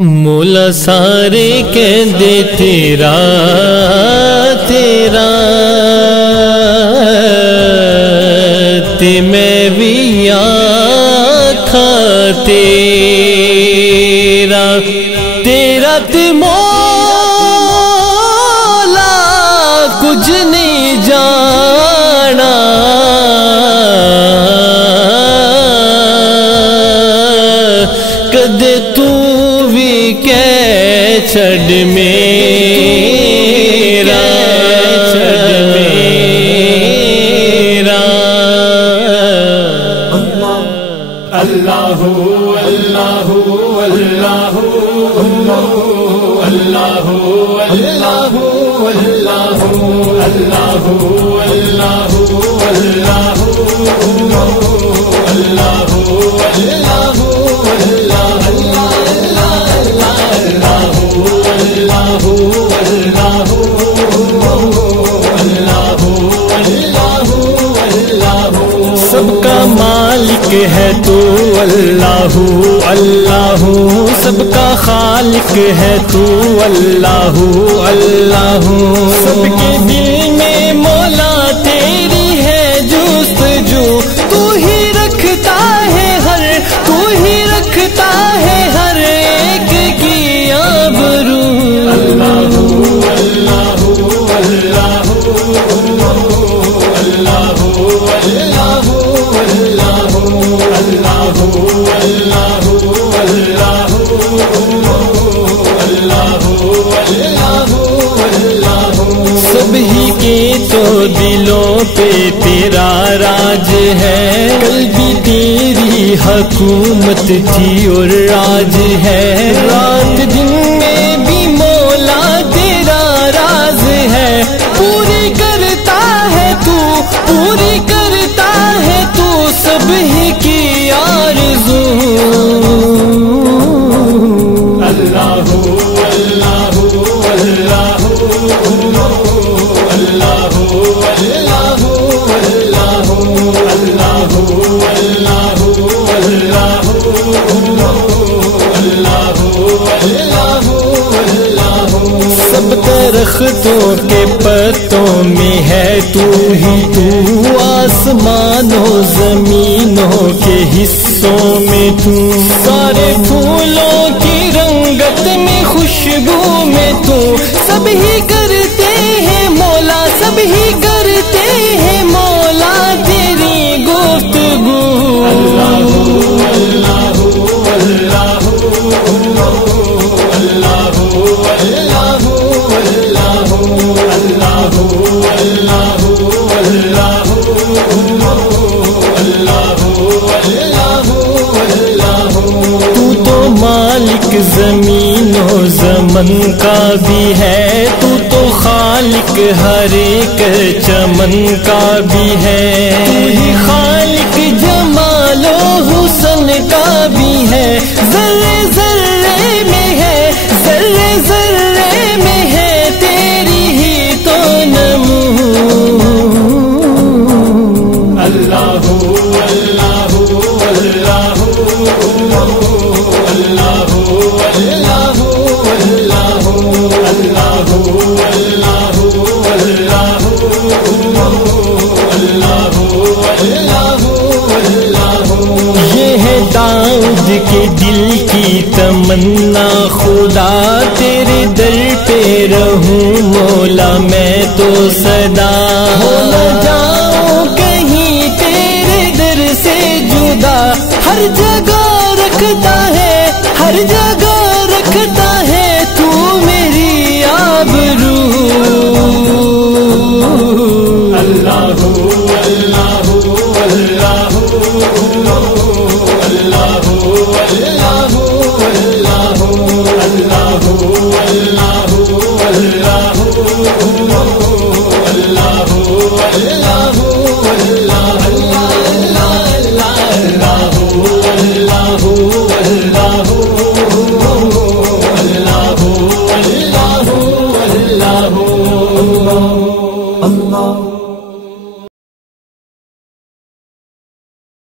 مولا سارے کہندے تیرا تیرا تے میں بھی آکھاں تیرا تیرا تے مولا کچھ نہیں جانا کدے تو بھی کہہ چھڑ میرا اللہ اللہ اللہ اللہ اللہ سب کا مالک ہے تو اللہ اللہ سب کا خالق ہے تو اللہ اللہ سب کے دل میں مولا تیری ہے جستجو تو ہی رکھتا ہے ہر تو ہی رکھتا ہے ہر ایک کی آبرو اللہ اللہ اللہ سب ہی کے تو دلوں پہ تیرا راج ہے کل بھی تیری حکومت تھی اور راج ہے رات دن میں بھی مولا تیرا راز ہے پوری کرتا ہے تو پوری کرتا ہے تو سب ہی کی آرزو اللہ اللہ اللہ سب درختوں کے پتوں میں ہے تو ہی تو آسمانوں زمینوں کے حصوں میں تو سارے پھولوں کی رنگت میں خوشبو میں تو سب ہی کرتے ہیں مولا سب ہی کرتے ہیں مولا تیری گفتگو اللہ اللہ اللہ تو تو مالک زمین و زمن کا بھی ہے تو تو خالق ہر ایک چمن کا بھی ہے تو ہی خالق جمال و حسن کا بھی ہے ذرے ذرے میں ہے ذرے ذرے میں ہے تیری ہی تو نمو اللہ اللہ اللہ یہ ہے داؤد کے دل کی تمنا خدا تیرے در پہ رہوں مولا میں تو سدا ہو نہ جاؤں کہیں تیرے در سے جدا ہر جگہ رکھتا ہے ہر جگہ رکھتا ہے تو میری آبرو اللہ اللہ اللہ اللہ اللہ